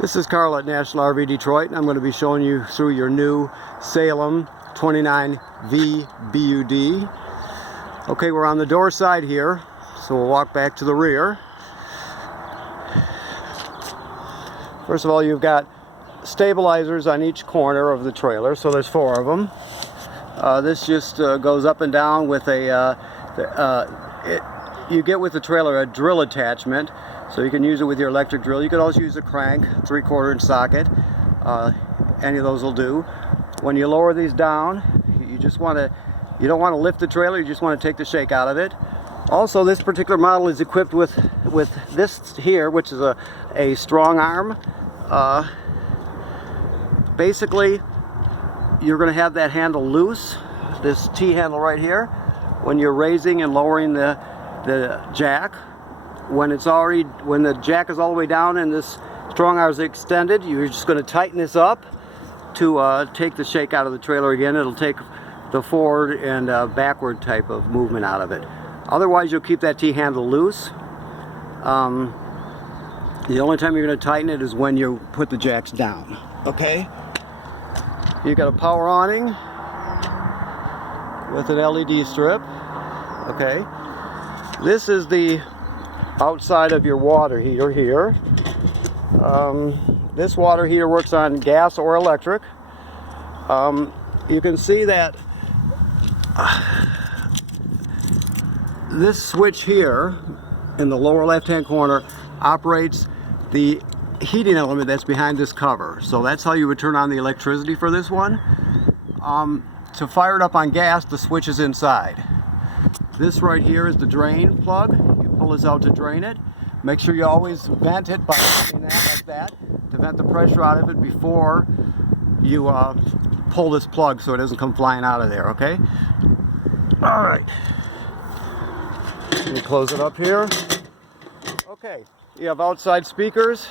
This is Carl at National RV Detroit, and I'm going to be showing you through your new Salem 29V BUD. Okay, we're on the door side here, so we'll walk back to the rear. First of all, you've got stabilizers on each corner of the trailer, so there's 4 of them. This just goes up and down with a you get with the trailer a drill attachment, so you can use it with your electric drill. You could also use a crank, 3/4 inch socket. Any of those will do. When you lower these down, you don't want to lift the trailer, you just want to take the shake out of it. Also, this particular model is equipped with this here, which is a strong arm. Basically, you're going to have that handle loose, this T handle right here, when you're raising and lowering the jack. When the jack is all the way down and this strong arm is extended, you're just going to tighten this up to take the shake out of the trailer again. It'll take the forward and backward type of movement out of it. Otherwise, you'll keep that T handle loose. The only time you're going to tighten it is when you put the jacks down. Okay? You've got a power awning with an LED strip. Okay? This is the outside of your water heater here. This water heater works on gas or electric. You can see that this switch here in the lower left hand corner operates the heating element that's behind this cover. So that's how you would turn on the electricity for this one. To fire it up on gas, the switch is inside. This right here is the drain plug. You pull this out to drain it. Make sure you always vent it by putting that like that to vent the pressure out of it before you pull this plug so it doesn't come flying out of there, okay? All right. Let me close it up here. Okay, you have outside speakers.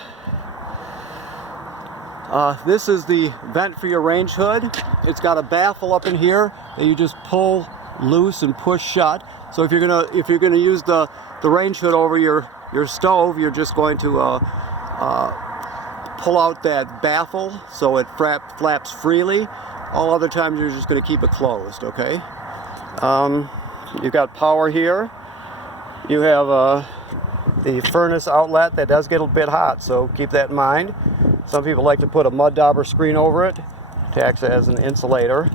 This is the vent for your range hood. It's got a baffle up in here that you just pull loose and push shut. So if you're gonna use the range hood over your stove, you're just going to pull out that baffle so it flaps freely. All other times you're just going to keep it closed. Okay. You've got power here. You have the furnace outlet that does get a bit hot, so keep that in mind. Some people like to put a mud dauber screen over it to act as an insulator.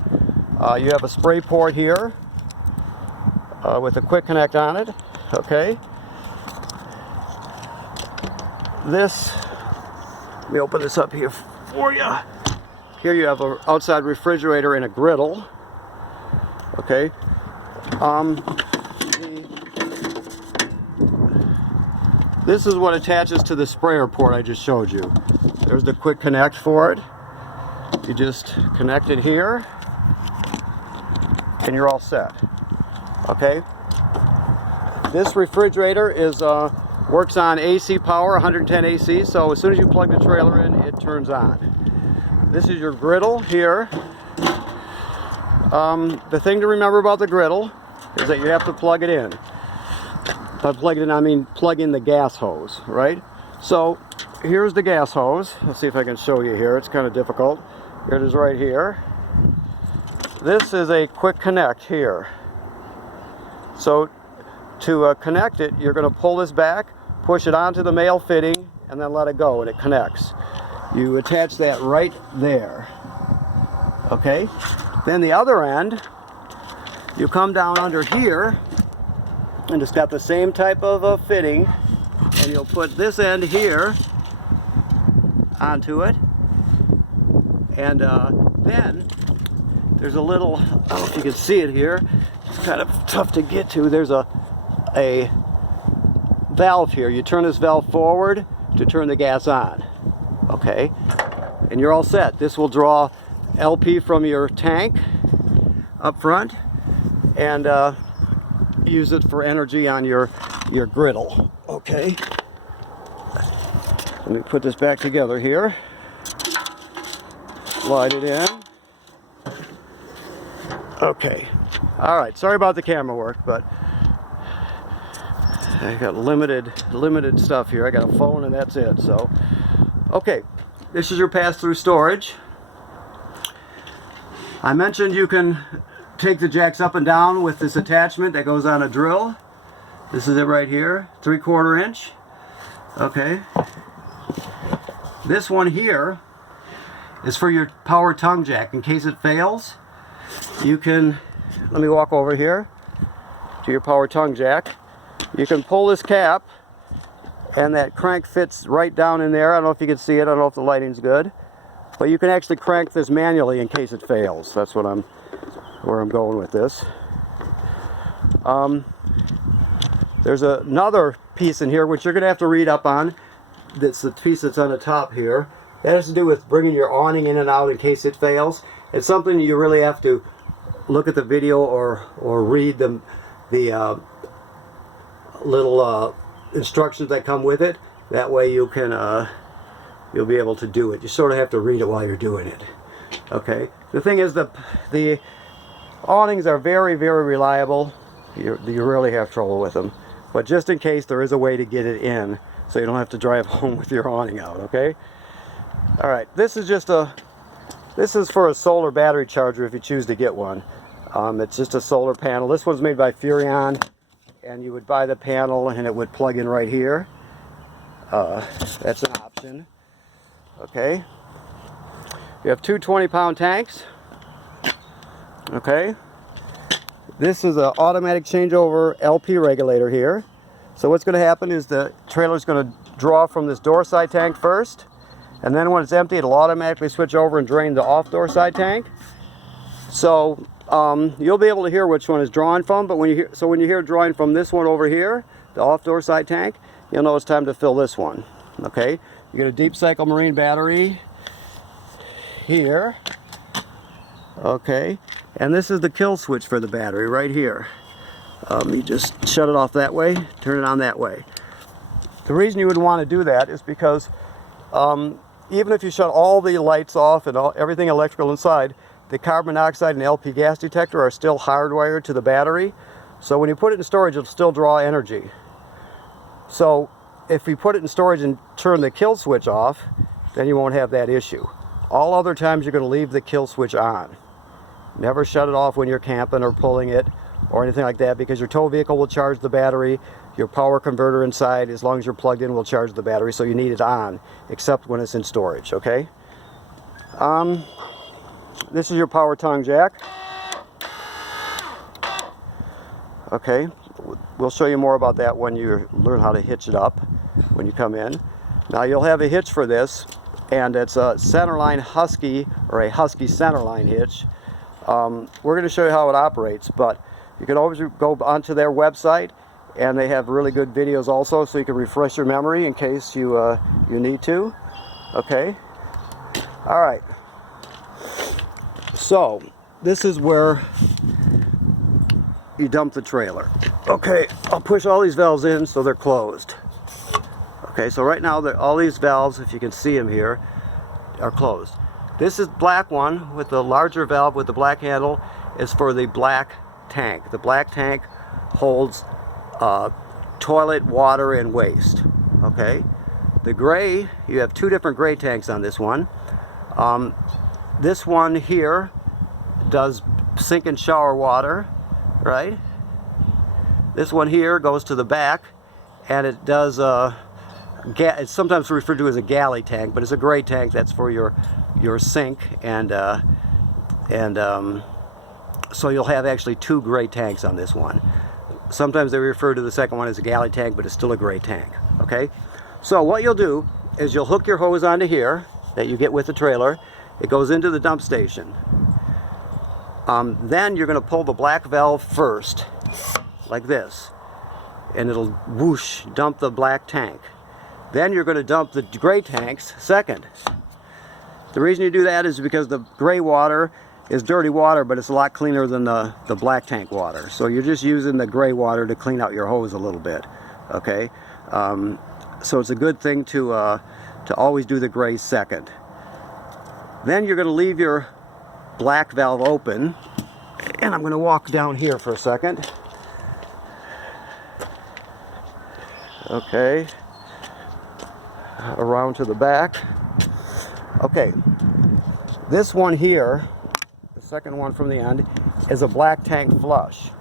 You have a spray port here with a quick connect on it. Okay. Let me open this up here for you. Here you have an outside refrigerator and a griddle. Okay. This is what attaches to the sprayer port I just showed you. There's the quick connect for it. You just connect it here and you're all set. Okay. This refrigerator works on AC power, 110 AC, so as soon as you plug the trailer in, it turns on. This is your griddle here. The thing to remember about the griddle is that you have to plug it in. By plug it in, I mean plug in the gas hose, right? So here's the gas hose. Let's see if I can show you here. It's kind of difficult. Here it is right here. This is a quick connect here. So to connect it, you're going to pull this back, push it onto the male fitting, and then let it go, and it connects. You attach that right there. Okay? Then the other end, you come down under here, and it's got the same type of fitting, and you'll put this end here onto it, and then there's a little, I don't know if you can see it here, it's kind of tough to get to. There's a valve here. You turn this valve forward to turn the gas on. Okay, and you're all set. This will draw LP from your tank up front and use it for energy on your griddle. Okay, let me put this back together here. Slide it in. Okay, all right, sorry about the camera work, but I got limited stuff here. I got a phone and that's it. So, okay, this is your pass-through storage. I mentioned you can take the jacks up and down with this attachment that goes on a drill. This is it right here, 3/4 inch. Okay. This one here is for your power tongue jack. In case it fails, you can, let me walk over here to your power tongue jack. You can pull this cap and that crank fits right down in there. I don't know if you can see it, I don't know if the lighting's good. But you can actually crank this manually in case it fails. That's what where I'm going with this. There's another piece in here which you're going to have to read up on. That's the piece that's on the top here. That has to do with bringing your awning in and out in case it fails. It's something you really have to look at the video or read the little instructions that come with it. That way you can you'll be able to do it. You sort of have to read it while you're doing it. Okay. The thing is the awnings are very, very reliable. You rarely have trouble with them. But just in case, there is a way to get it in, so you don't have to drive home with your awning out. Okay. All right. This is for a solar battery charger if you choose to get one. It's just a solar panel. This one's made by Furrion, and you would buy the panel and it would plug in right here. That's an option. Okay. You have two 20-pound tanks. Okay. This is an automatic changeover LP regulator here. So what's going to happen is the trailer is going to draw from this door side tank first, and then when it's empty, it'll automatically switch over and drain the off door side tank. So you'll be able to hear which one is drawing from, but when you hear drawing from this one over here, the off door side tank, you'll know it's time to fill this one. Okay. You get a deep cycle marine battery here. Okay. And this is the kill switch for the battery right here. You just shut it off that way, turn it on that way. The reason you would want to do that is because even if you shut all the lights off and everything electrical inside, the carbon monoxide and LP gas detector are still hardwired to the battery. So when you put it in storage, it'll still draw energy. So if you put it in storage and turn the kill switch off, then you won't have that issue. All other times you're going to leave the kill switch on. Never shut it off when you're camping or pulling it or anything like that, because your tow vehicle will charge the battery. Your power converter inside, as long as you're plugged in, will charge the battery, so you need it on, except when it's in storage. Okay. This is your power tongue jack. Okay. We'll show you more about that when you learn how to hitch it up when you come in. Now you'll have a hitch for this, and it's a centerline Husky, or a Husky centerline hitch. We're going to show you how it operates, but you can always go onto their website, and they have really good videos also, so you can refresh your memory in case you need to. Okay. All right. So this is where you dump the trailer. Okay, I'll push all these valves in so they're closed. Okay, so right now all these valves, if you can see them here, are closed. This is black one with the larger valve with the black handle is for the black tank. The black tank holds toilet, water, and waste. Okay, the gray, you have two different gray tanks on this one. This one here does sink and shower water, right? This one here goes to the back, and it does it's sometimes referred to as a galley tank, but it's a gray tank that's for your sink, and so you'll have actually two gray tanks on this one. Sometimes they refer to the second one as a galley tank, but it's still a gray tank. Okay, so what you'll do is you'll hook your hose onto here that you get with the trailer. It goes into the dump station. Then you're going to pull the black valve first, like this, and it'll whoosh dump the black tank. Then you're going to dump the gray tanks second. The reason you do that is because the gray water is dirty water, but it's a lot cleaner than the black tank water. So you're just using the gray water to clean out your hose a little bit. Okay, so it's a good thing to always do the gray second. Then you're going to leave your black valve open, and I'm going to walk down here for a second. Okay, around to the back. Okay, this one here, the second one from the end, is a black tank flush.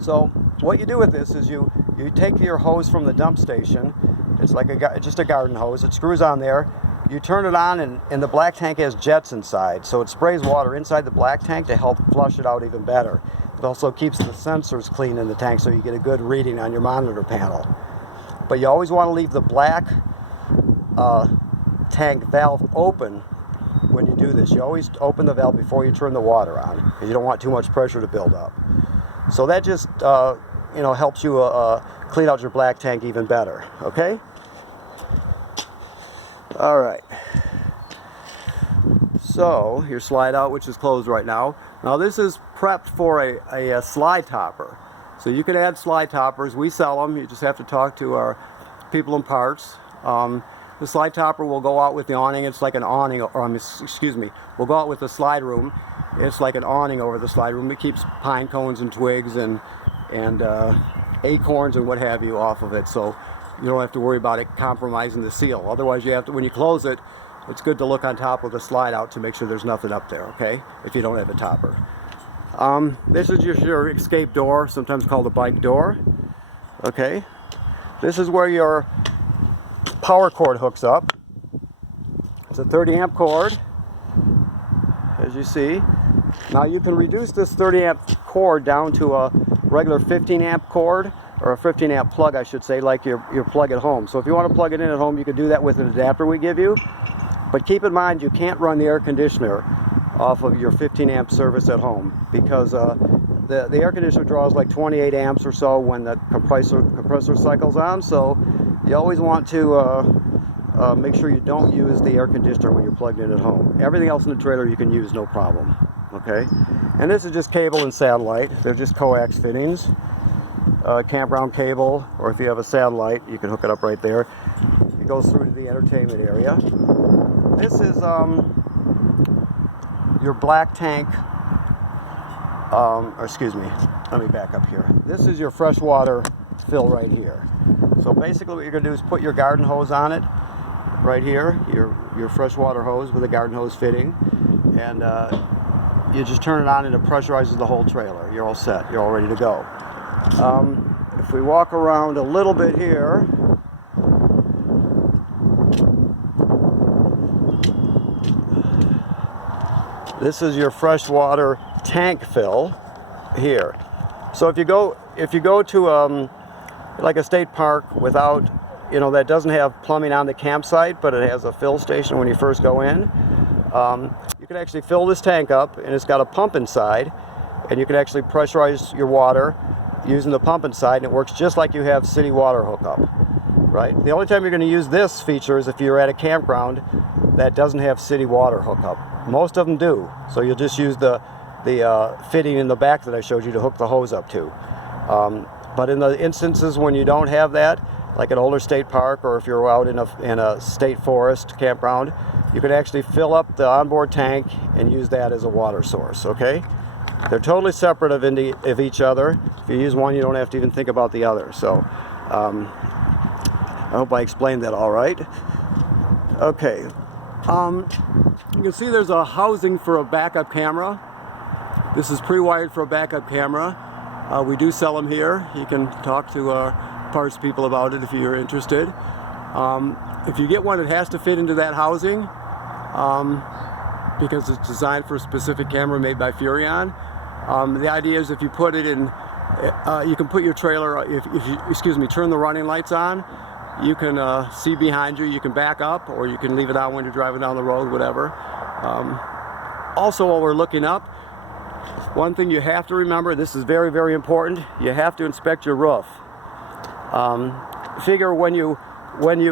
So what you do with this is you take your hose from the dump station. It's like just a garden hose. It screws on there. You turn it on, and the black tank has jets inside, so it sprays water inside the black tank to help flush it out even better. It also keeps the sensors clean in the tank, so you get a good reading on your monitor panel. But you always want to leave the black tank valve open when you do this. You always open the valve before you turn the water on, because you don't want too much pressure to build up. So that just helps you clean out your black tank even better. Okay. All right. So your slide out, which is closed right now. Now this is prepped for a slide topper. So you can add slide toppers. We sell them. You just have to talk to our people in parts. The slide topper will go out with the awning. It's like an awning, or excuse me, we'll go out with the slide room. It's like an awning over the slide room. It keeps pine cones and twigs and acorns and what have you off of it, so you don't have to worry about it compromising the seal. Otherwise, you have to, when you close it, it's good to look on top of the slide out to make sure there's nothing up there, okay, if you don't have a topper. This is just your escape door, sometimes called a bike door. Okay, this is where your power cord hooks up. It's a 30 amp cord, as you see. Now you can reduce this 30 amp cord down to a regular 15 amp cord, or a 15 amp plug I should say, like your plug at home. So if you want to plug it in at home, you can do that with an adapter we give you. But keep in mind, you can't run the air conditioner off of your 15 amp service at home, because the air conditioner draws like 28 amps or so when the compressor cycles on. So you always want to make sure you don't use the air conditioner when you're plugged in at home. Everything else in the trailer you can use no problem. Okay, and this is just cable and satellite. They're just coax fittings. Campground cable, or if you have a satellite, you can hook it up right there. It goes through to the entertainment area. This is your black tank, or excuse me, let me back up here. This is your freshwater fill right here. So basically what you're going to do is put your garden hose on it, right here, your freshwater hose with a garden hose fitting, and you just turn it on and it pressurizes the whole trailer. You're all set. You're all ready to go. If we walk around a little bit here, this is your freshwater tank fill here. So if you go to like a state park without, that doesn't have plumbing on the campsite, but it has a fill station when you first go in, you can actually fill this tank up, and it's got a pump inside, and you can actually pressurize your water using the pump inside, and it works just like you have city water hookup, right? The only time you're going to use this feature is if you're at a campground that doesn't have city water hookup. Most of them do, so you'll just use the fitting in the back that I showed you to hook the hose up to. But in the instances when you don't have that, like an older state park, or if you're out in a state forest campground, you can actually fill up the onboard tank and use that as a water source, okay? They're totally separate of each other. If you use one, you don't have to even think about the other. So I hope I explained that all right. Okay. You can see there's a housing for a backup camera. This is pre-wired for a backup camera. We do sell them here. You can talk to our parts people about it if you're interested. If you get one, it has to fit into that housing because it's designed for a specific camera made by Furrion. The idea is if you put it in, you can put your trailer, if you turn the running lights on, you can see behind you, you can back up, or you can leave it on when you're driving down the road, whatever. Also, while we're looking up, one thing you have to remember, this is very, very important, you have to inspect your roof. Figure when you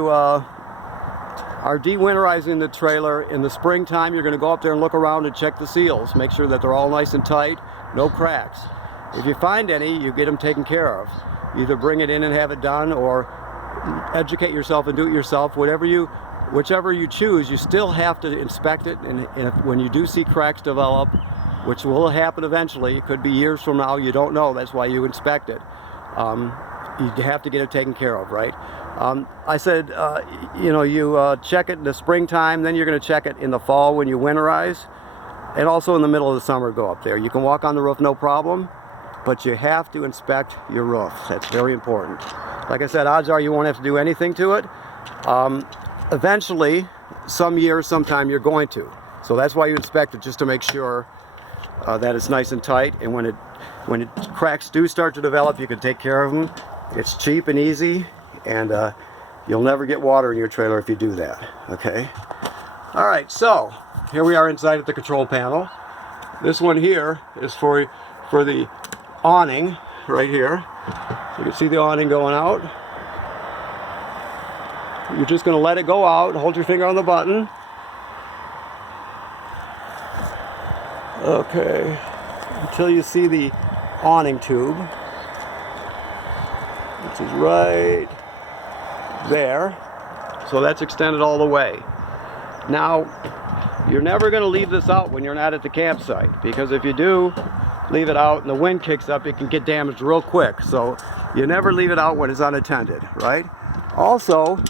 are de-winterizing the trailer in the springtime, you're going to go up there and look around and check the seals, make sure that they're all nice and tight, no cracks. If you find any, you get them taken care of. Either bring it in and have it done, or educate yourself and do it yourself. Whichever you choose, you still have to inspect it, and when you do see cracks develop, which will happen eventually, it could be years from now, you don't know, that's why you inspect it. You have to get it taken care of, right? I said, you know, you check it in the springtime, then you're going to check it in the fall when you winterize, and also in the middle of the summer go up there. You can walk on the roof no problem, but you have to inspect your roof. That's very important. Like I said, odds are you won't have to do anything to it. Eventually, some years, sometime you're going to. So that's why you inspect it, just to make sure that it's nice and tight, and when cracks do start to develop, you can take care of them. It's cheap and easy, and you'll never get water in your trailer if you do that. Okay. All right. So here we are inside at the control panel. This one here is for the awning right here. You can see the awning going out. You're just going to let it go out. Hold your finger on the button. Okay. Until you see the awning tube, which is right there. So that's extended all the way. Now, you're never going to leave this out when you're not at the campsite, because if you do leave it out and the wind kicks up, it can get damaged real quick. So you never leave it out when it's unattended, right? Also,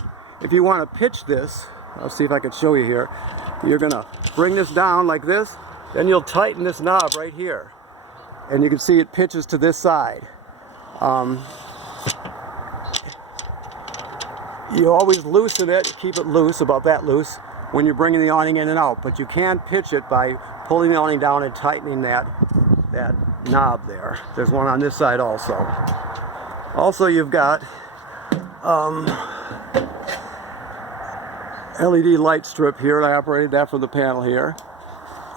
if you want to pitch this, I'll see if I can show you here. You're going to bring this down like this, then you'll tighten this knob right here. And you can see it pitches to this side. You always loosen it, keep it loose, about that loose, when you're bringing the awning in and out. But you can pitch it by pulling the awning down and tightening that knob there. There's one on this side also. Also, you've got LED light strip here. I operated that from the panel here.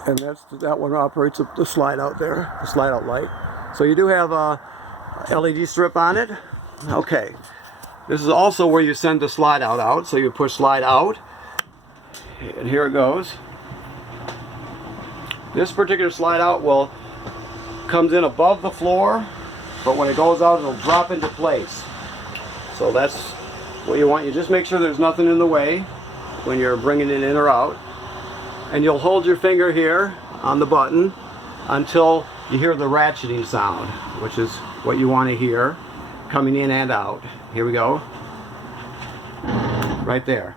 And that one operates the slide out there, the slide out light. So you do have a LED strip on it. Okay. This is also where you send the slide out. So you push slide out, and here it goes. This particular slide out comes in above the floor, but when it goes out, it'll drop into place. So that's what you want. You just make sure there's nothing in the way when you're bringing it in or out. And you'll hold your finger here on the button until you hear the ratcheting sound, which is what you want to hear coming in and out. Here we go. Right there.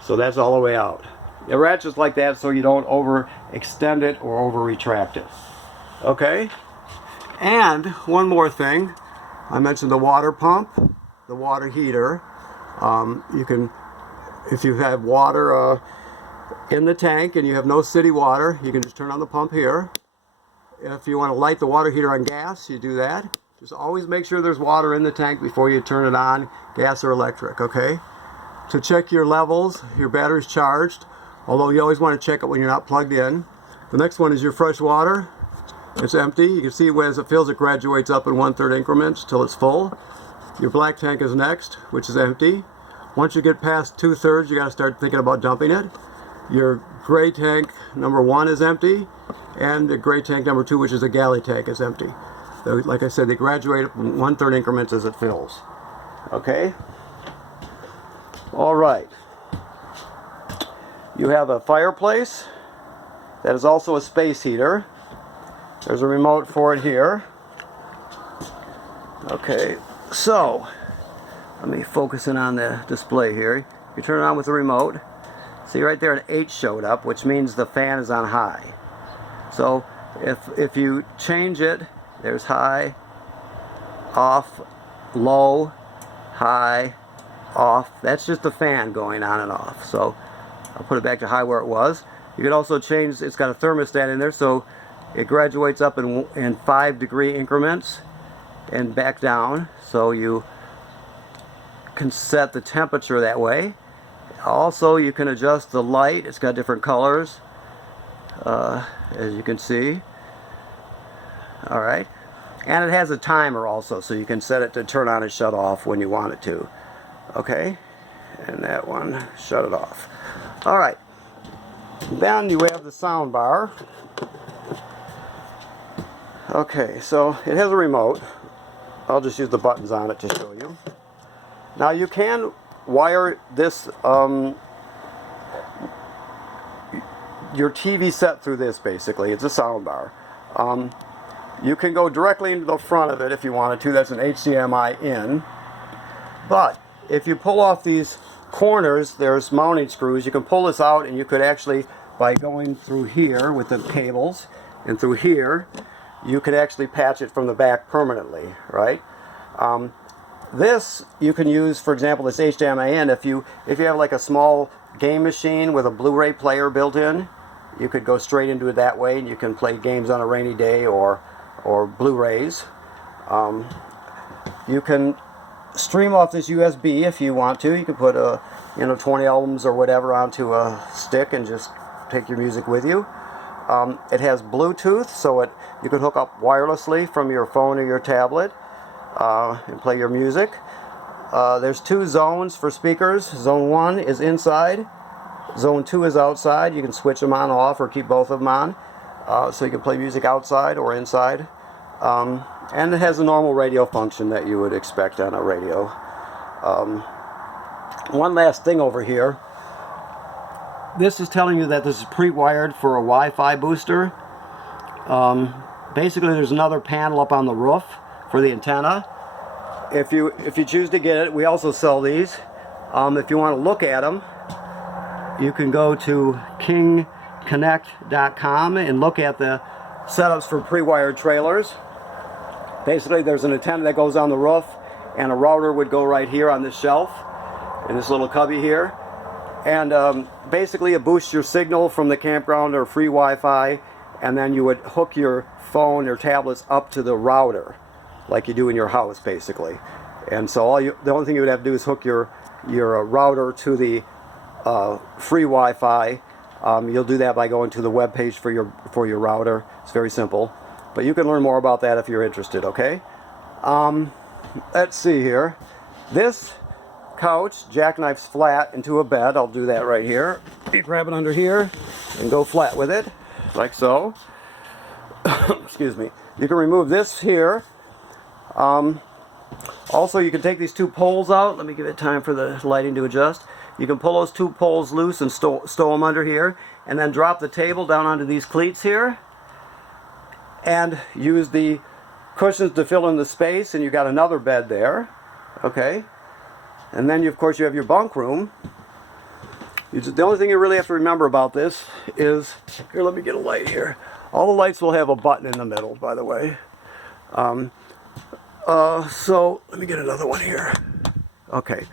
So that's all the way out. It ratchets like that so you don't overextend it or over retract it. Okay? And one more thing. I mentioned the water pump, the water heater. You can, if you have water in the tank and you have no city water, you can just turn on the pump here. If you want to light the water heater on gas, you do that. Just always make sure there's water in the tank before you turn it on, gas or electric, okay? To check your levels, your battery's charged, although you always want to check it when you're not plugged in. The next one is your fresh water. It's empty. You can see as it fills, it graduates up in 1/3 increments till it's full. Your black tank is next, which is empty. Once you get past 2/3, you got to start thinking about dumping it. Your gray tank number 1 is empty, and the gray tank number 2, which is a galley tank, is empty. So, like I said, they graduate in 1/3 increments as it fills. Okay? All right. You have a fireplace that is also a space heater. There's a remote for it here. Okay, so let me focus in on the display here. You turn it on with the remote. See right there an H showed up, which means the fan is on high. So if you change it, there's high, off, low, high, off. That's just the fan going on and off. So I'll put it back to high where it was. You can also change, it's got a thermostat in there, so it graduates up in 5-degree increments and back down. So you can set the temperature that way. Also, you can adjust the light. It's got different colors, as you can see. Alright. And it has a timer also, so you can set it to turn on and shut off when you want it to. Okay? And that one, shut it off. Alright. Then you have the sound bar. Okay, so it has a remote. I'll just use the buttons on it to show you. Now you can wire this, your TV set through this basically. It's a sound bar. You can go directly into the front of it if you wanted to. That's an HDMI in. But if you pull off these corners, there's mounting screws. You can pull this out, and you could actually, by going through here with the cables and through here, you could actually patch it from the back permanently, right? This you can use, for example, this HDMI in. If you have like a small game machine with a Blu-ray player built in, you could go straight into it that way, and you can play games on a rainy day or Blu-rays. You can stream off this USB if you want to. You can put 20 albums or whatever onto a stick and just take your music with you. It has Bluetooth, so you can hook up wirelessly from your phone or your tablet and play your music. There's 2 zones for speakers. Zone 1 is inside. Zone 2 is outside. You can switch them on or off or keep both of them on. So you can play music outside or inside. And it has a normal radio function that you would expect on a radio. One last thing over here. This is telling you that this is pre-wired for a Wi-Fi booster. Basically, there's another panel up on the roof for the antenna. If you choose to get it, we also sell these. If you want to look at them, you can go to kingconnect.com and look at the setups for pre-wired trailers. Basically, there's an antenna that goes on the roof, and a router would go right here on this shelf, in this little cubby here. And basically, it boosts your signal from the campground or free Wi-Fi, and then you would hook your phone or tablets up to the router, like you do in your house, basically. And so the only thing you would have to do is hook your router to the free Wi-Fi. You'll do that by going to the web page for your router. It's very simple. But you can learn more about that if you're interested, okay? Let's see here. This couch jackknifes flat into a bed. I'll do that right here. You grab it under here and go flat with it, like so. Excuse me. You can remove this here. Also, you can take these 2 poles out. Let me give it time for the lighting to adjust. You can pull those 2 poles loose and stow them under here, and then drop the table down onto these cleats here, and use the cushions to fill in the space, and you got another bed there, okay? And then, of course, you have your bunk room. The only thing you really have to remember about this is, here, let me get a light here. All the lights will have a button in the middle, by the way. So, let me get another one here. Okay.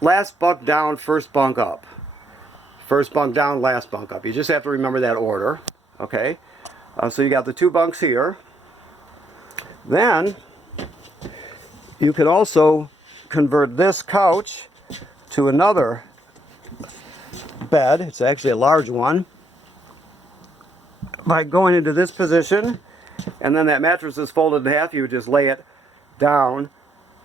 Last bunk down, first bunk up. First bunk down, last bunk up. You just have to remember that order. Okay, so you got the 2 bunks here. Then you could also convert this couch to another bed. It's actually a large one, by going into this position, and then that mattress is folded in half. You would just lay it down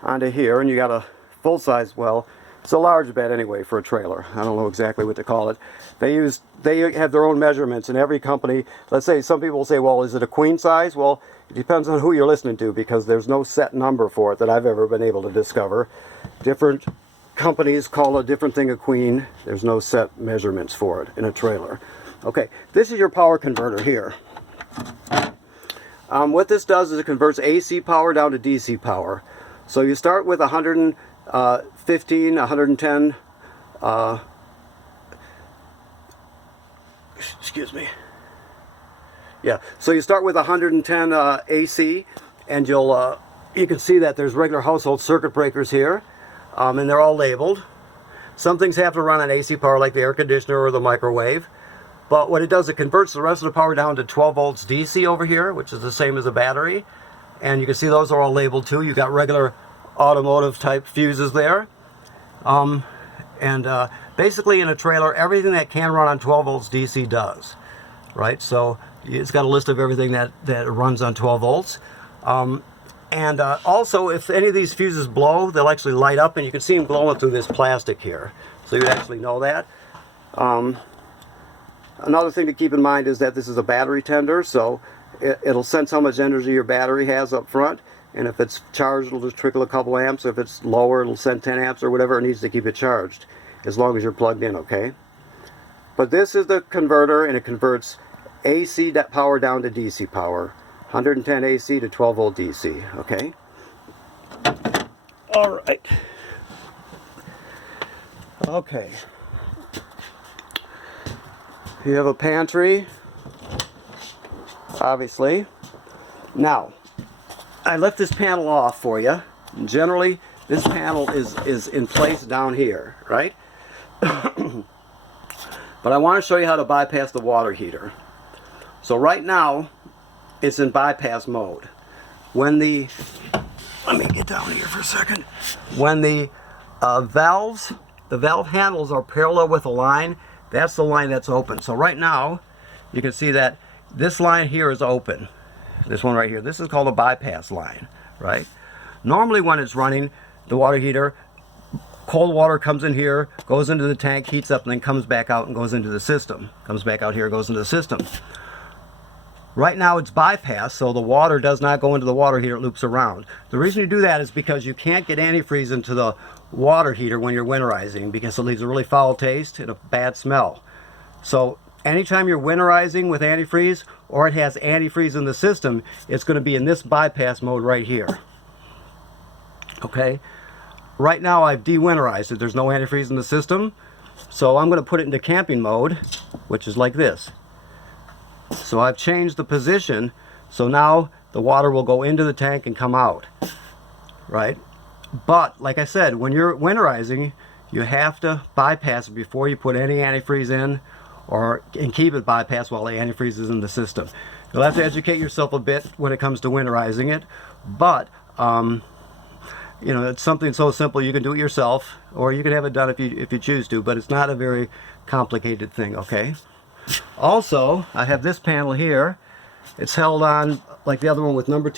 onto here, and you got a full-size, well, it's a large bed anyway for a trailer. I don't know exactly what to call it. They have their own measurements, and every company, let's say some people will say, well, is it a queen size? Well, it depends on who you're listening to, because there's no set number for it that I've ever been able to discover. Different companies call a different thing a queen. There's no set measurements for it in a trailer. Okay, this is your power converter here. What this does is it converts AC power down to DC power. So you start with 115, 110, excuse me. Yeah, so you start with 110 AC, and you can see that there's regular household circuit breakers here, and they're all labeled. Some things have to run on AC power, like the air conditioner or the microwave. But what it does, it converts the rest of the power down to 12 volts DC over here, which is the same as a battery. And you can see those are all labeled too. You got regular automotive type fuses there. Basically in a trailer, everything that can run on 12 volts DC does, right? So it's got a list of everything that runs on 12 volts. Also, if any of these fuses blow, they'll actually light up, and you can see them glowing through this plastic here. So you actually know that. Another thing to keep in mind is that this is a battery tender, so it'll sense how much energy your battery has up front, and if it's charged, it'll just trickle a couple amps. If it's lower, it'll send 10 amps or whatever it needs to keep it charged, as long as you're plugged in, okay? But this is the converter, and it converts AC power down to DC power. 110 AC to 12 volt DC, okay? All right. Okay. You have a pantry, obviously. Now, I left this panel off for you. Generally, this panel is in place down here, right? But I want to show you how to bypass the water heater. So right now, it's in bypass mode. When the, let me get down here for a second. When the valve handles are parallel with the line, that's the line that's open. So right now, you can see that this line here is open. This one right here. This is called a bypass line, right? Normally when it's running, the water heater, cold water comes in here, goes into the tank, heats up, and then comes back out and goes into the system. Comes back out here, goes into the system. Right now it's bypassed, so the water does not go into the water heater, it loops around. The reason you do that is because you can't get antifreeze into the water heater when you're winterizing, because it leaves a really foul taste and a bad smell. So anytime you're winterizing with antifreeze, or it has antifreeze in the system, it's going to be in this bypass mode right here. Okay? Right now I've de-winterized it. There's no antifreeze in the system. So I'm going to put it into camping mode, which is like this. So I've changed the position, so now the water will go into the tank and come out. Right? But, like I said, when you're winterizing, you have to bypass it before you put any antifreeze in, and keep it bypassed while the antifreeze is in the system. You'll have to educate yourself a bit when it comes to winterizing it, but you know, it's something so simple you can do it yourself, or you can have it done if you choose to, but it's not a very complicated thing, okay? Also, I have this panel here. It's held on like the other one with number 2